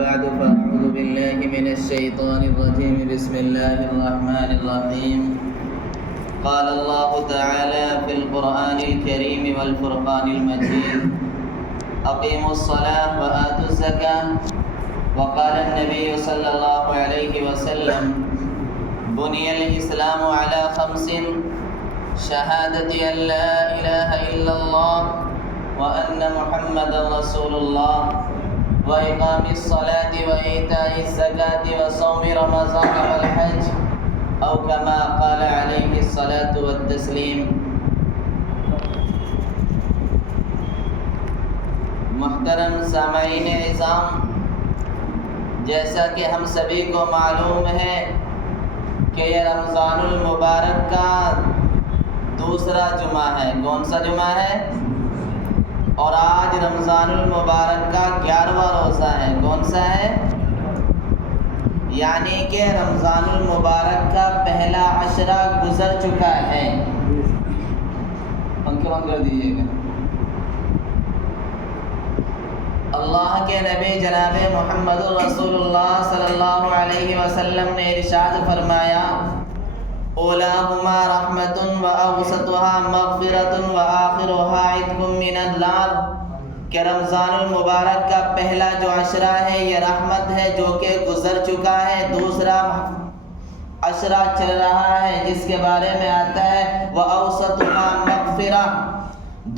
بعد فأعوذ بالله من الشيطان الرجيم بسم الله الرحمن الرحيم قال الله تعالى في القرآن الكريم والفرقان المجيد أقيموا الصلاة وآتوا الزكاة وقال النبي صلى الله عليه وسلم بني الإسلام على 5 شهادة أن لا إله إلا الله وأن محمد رسول الله وإقام الصلاة وإيتاء الزكاة وصوم رمضان والحج أو كما قال عليه الصلاة والتسليم۔ محترم سامعین اعظام، جیسا کہ ہم سبھی کو معلوم ہے کہ یہ رمضان المبارک کا دوسرا جمعہ ہے۔ کون سا جمعہ ہے؟ اور آج رمضان المبارک کا 11واں روزہ ہے۔ کون سا ہے؟ یعنی کہ رمضان المبارک کا پہلا عشرہ گزر چکا ہے۔ پنکھے بند کر دیجیے گا۔ اللہ کے نبی جناب محمد رسول اللہ صلی اللہ علیہ وسلم نے ارشاد فرمایا اولاہما رحمت و اوسطها مغفرت و آخرها عتق من النار، کہ رمضان المبارک کا پہلا جو عشرہ ہے یہ رحمت ہے جو کہ گزر چکا ہے، دوسرا عشرہ چل رہا ہے جس کے بارے میں آتا ہے وَأَوْسَطُهَا مَغْفِرَةٌ،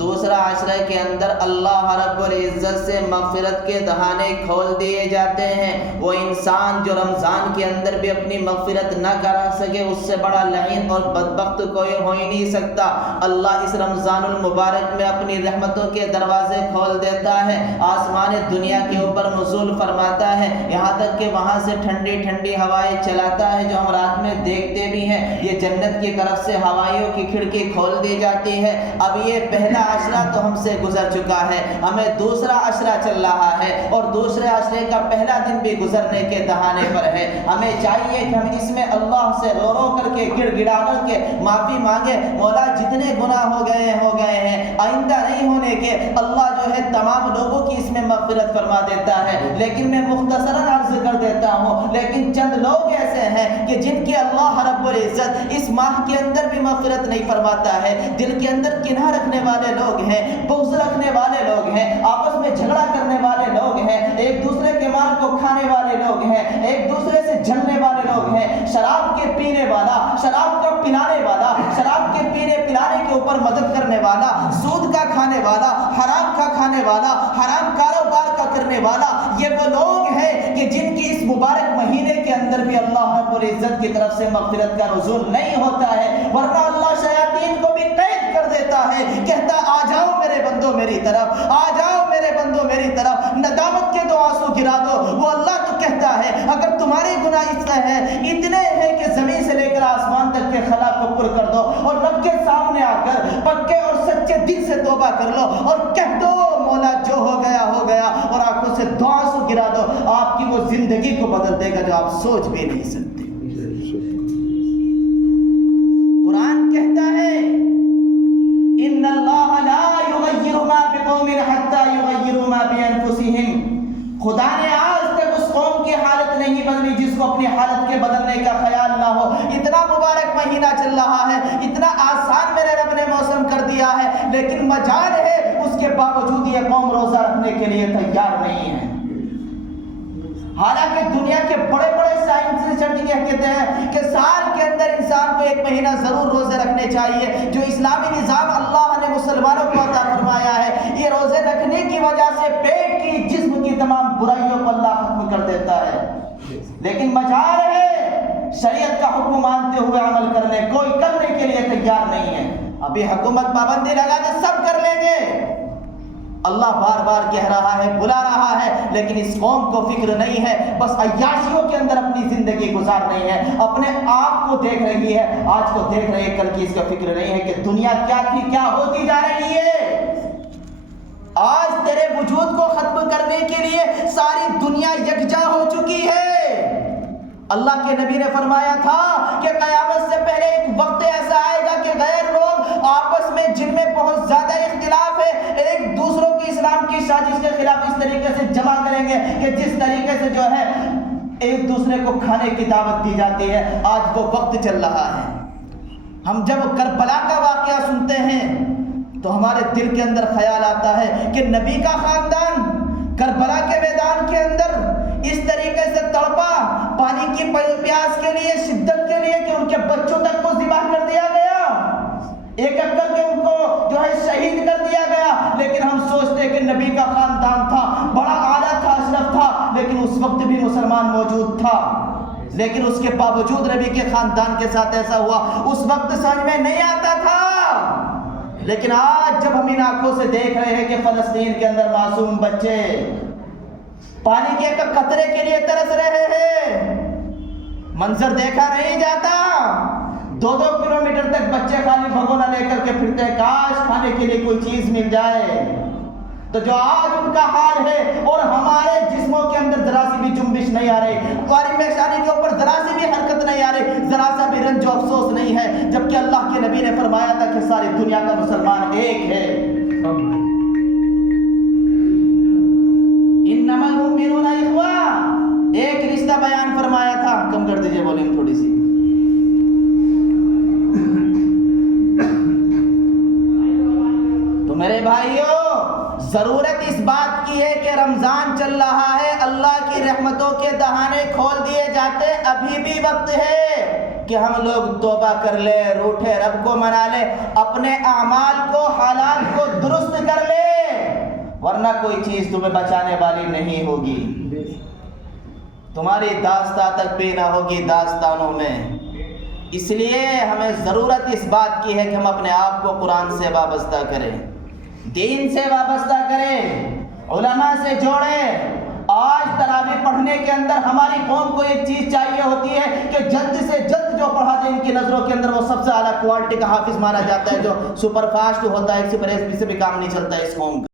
دوسرا عشرہ کے اندر اللہ رب العزت سے مغفرت کے دہانے کھول دیے جاتے ہیں۔ وہ انسان جو رمضان کے اندر بھی اپنی مغفرت نہ کرا سکے، اس سے بڑا لعین اور بدبخت کوئی ہو ہی نہیں سکتا۔ اللہ اس رمضان المبارک میں اپنی رحمتوں کے دروازے کھول دیتا ہے، آسمان دنیا کے اوپر نزول فرماتا ہے، یہاں تک کہ وہاں سے ٹھنڈی ٹھنڈی ہوائیں چلاتا ہے جو ہم رات میں دیکھتے بھی ہیں۔ یہ جنت کی طرف سے ہوائیوں کی کھڑکی کھول دی جاتی ہے۔ اب یہ پہلا عشرہ تو ہم سے گزر چکا ہے، ہمیں دوسرا عشرہ چل رہا ہے اور دوسرے عشرے کا پہلا دن بھی گزرنے کے دہانے پر ہے۔ ہمیں چاہیے کہ ہم اس میں اللہ سے رو رو کر کے گڑ گڑا کر کے معافی مانگے، مولا جتنے گناہ ہو گئے ہیں آئندہ نہیں ہونے کے، اللہ جو ہے تمام لوگوں کی اس میں مغفرت فرما دیتا ہے۔ لیکن میں مختصراً عرض کر دیتا ہوں، لیکن چند لوگ ایسے ہیں کہ جن کے اللہ رب العزت اس ماہ کے اندر بھی مغفرت نہیں فرماتا ہے، دل کے اندر کنہ رکھنے والے لوگ ہیں، بغض رکھنے والے لوگ ہیں، آپس میں جھگڑا کرنے والے لوگ ہیں، ایک دوسرے کے مال کو کھانے والے لوگ ہیں، ایک دوسرے سے جھگڑنے والے لوگ ہیں، شراب کے پینے والا، شراب کا پلانے والا، شراب کے پینے پلانے کے اوپر مدد کرنے والا، سود کا کھانے والا، حرام کا کھانے والا، حرام کاروبار کا کرنے والا، یہ وہ لوگ ہیں کہ جن کی اس مبارک مہینے کے اندر بھی اللہ رب العزت کی طرف سے مغفرت کا نزول نہیں ہوتا ہے، ورنہ اللہ شیاطین کو بھی قید کر دیتا ہے، کہتا آ جاؤ میرے بندو میری طرف، آ جاؤ میرے بندو میری طرف، ندامت کے دو آنسو گرا دو۔ وہ اللہ تو کہتا ہے اگر تمہارے گناہ اتنے ہیں کہ زمین سے لے کر آسمان تک کے خلا کو پر کر دو اور رب کے سامنے آ کر پکے اور سچے دل سے توبہ کر لو اور کہہ دو مولا جو ہو گیا اور آنکھوں سے دو آنسو گرا دو، آپ کی وہ زندگی کو بدل دے گا جو آپ سوچ بھی نہیں سکتے۔ قرآن کہتا ہے ان اللہ لا یغیر ما بقوم حتی یغیروا ما بانفسہم، خدا نے آج تک اس قوم کی حالت نہیں بدلی جس کو اپنی حالت کے بدلنے کا خیال نہ ہو۔ اتنا مبارک مہینہ چل رہا ہے، اتنا آسان میرے رب نے موسم کر دیا ہے، لیکن مجال ہے اس کے باوجود یہ قوم روزہ رکھنے کے لیے تیار نہیں ہے۔ حالانکہ دنیا کے بڑے بڑے سائنسسٹ کہتے ہیں کہ سال کے اندر انسان کو 1 مہینہ ضرور روزے رکھنے چاہیے، جو اسلامی نظام اللہ نے مسلمانوں کو عطا فرمایا ہے، یہ روزے رکھنے کی وجہ سے پیٹ کی جسم کی تمام برائیوں کو اللہ ختم کر دیتا ہے۔ لیکن مجال ہے شریعت کا حکم مانتے ہوئے عمل کرنے، کوئی کرنے کے لیے تیار نہیں ہے۔ ابھی حکومت پابندی لگا دے سب کر لیں گے، اللہ بار بار کہہ رہا ہے، بلا رہا ہے، لیکن اس قوم کو فکر نہیں ہے، بس عیاشیوں کے اندر اپنی زندگی گزار رہی ہے، اپنے آپ کو دیکھ رہی ہے، آج کو دیکھ رہی ہے، کل کی اس کا فکر نہیں ہے کہ دنیا کیا تھی کیا ہوتی جا رہی ہے۔ آج تیرے وجود کو ختم کرنے کے لیے ساری دنیا یکجا ہو چکی ہے۔ اللہ کے نبی نے فرمایا تھا کہ قیامت سے پہلے ایک وقت ایسا آئے گا کہ غیر لوگ آپس میں جن میں بہت زیادہ اختلاف ہے ایک دوسروں کی اسلام کی سازش کے خلاف اس طریقے سے جمع کریں گے کہ جس طریقے سے جو ہے ایک دوسرے کو کھانے کی دعوت دی جاتی ہے، آج وہ وقت چل رہا ہے۔ ہم جب کربلا کا واقعہ سنتے ہیں تو ہمارے دل کے اندر خیال آتا ہے کہ نبی کا خاندان کربلا کے میدان کے اندر اس طریقے سے تڑپا، پانی کی پیاس کے لیے، شدت کے لیے، کہ ان کے بچوں تک کو ذبح کر دیا گیا، ایک ایک کر کے ان کو جو ہے شہید کر دیا گیا۔ لیکن ہم سوچتے کہ نبی کا خاندان تھا، بڑا اعلیٰ تھا، اشرف تھا، لیکن اس وقت بھی مسلمان موجود تھا، لیکن اس کے باوجود نبی کے خاندان کے ساتھ ایسا ہوا، اس وقت سمجھ میں نہیں آتا تھا۔ لیکن آج جب ہم ان آنکھوں سے دیکھ رہے ہیں کہ فلسطین کے اندر معصوم بچے پانی کے ایک قطرے کے لیے ترس رہے ہیں، منظر دیکھا نہیں جاتا۔ 2-2 کلومیٹر تک بچے خالی بھگونا لے کر کے پھرتے ہیں، کاش کھانے کے لیے کوئی چیز مل جائے۔ تو جو آج ان کا حال ہے، اور ہمارے جسموں کے اندر ذرا سی بھی جنبش نہیں آ رہی، ہماری میشانی کے اوپر ذرا سی بھی حرکت نہیں آ رہی، ذرا سا بھی رنج و افسوس نہیں ہے، جبکہ اللہ کے نبی نے فرمایا تھا کہ ساری دنیا کا مسلمان ایک ہے۔ انما المؤمنون اخوہ، ایک رشتہ بیان فرمایا تھا۔ کم کر دیجئے والیوم تھوڑی سی۔ تو میرے بھائیوں، ضرورت اس بات کی ہے کہ رمضان چل رہا ہے، اللہ کی رحمتوں کے دہانے کھول دیے جاتے، ابھی بھی وقت ہے کہ ہم لوگ توبہ کر لے، روٹھے رب کو منا لے، اپنے اعمال کو، حالات کو درست کر لے، ورنہ کوئی چیز تمہیں بچانے والی نہیں ہوگی، تمہاری داستان تک بھی نہ ہوگی داستانوں میں۔ اس لیے ہمیں ضرورت اس بات کی ہے کہ ہم اپنے آپ کو قرآن سے وابستہ کریں، دین سے وابستہ کریں، علماء سے جوڑیں۔ آج تراویح پڑھنے کے اندر ہماری قوم کو ایک چیز چاہیے ہوتی ہے کہ جلد سے جلد جو پڑھا دے، ان کی نظروں کے اندر وہ سب سے اعلیٰ کوالٹی کا حافظ مانا جاتا ہے، جو سپر فاسٹ ہوتا ہے، ایک سے بھی کام نہیں چلتا ہے اس قوم کا۔